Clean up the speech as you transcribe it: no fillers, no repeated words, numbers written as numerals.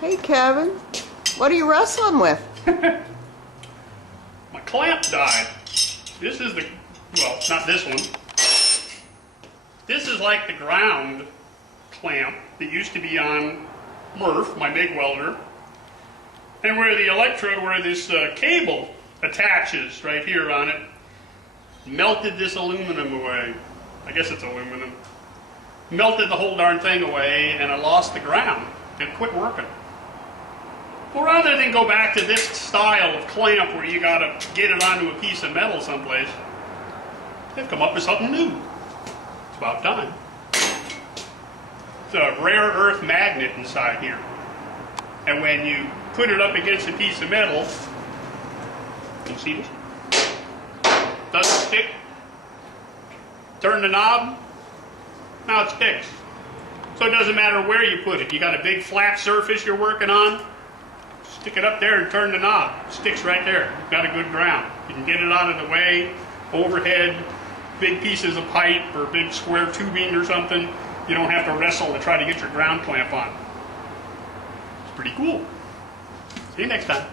Hey, Kevin. What are you wrestling with? My clamp died. This is the, well, not this one. This is like the ground clamp that used to be on Murph, my MIG welder. And where the electrode, where this cable attaches right here on it, melted this aluminum away. I guess it's aluminum. Melted the whole darn thing away, and I lost the ground. It quit working. Well, rather than go back to this style of clamp where you gotta get it onto a piece of metal someplace, they've come up with something new. It's about time. It's a rare earth magnet inside here. And when you put it up against a piece of metal, you see this? Doesn't stick. Turn the knob, now it sticks. So it doesn't matter where you put it. You got a big flat surface you're working on, stick it up there and turn the knob. It sticks right there. You've got a good ground. You can get it out of the way, overhead, big pieces of pipe or big square tubing or something. You don't have to wrestle to try to get your ground clamp on. It's pretty cool. See you next time.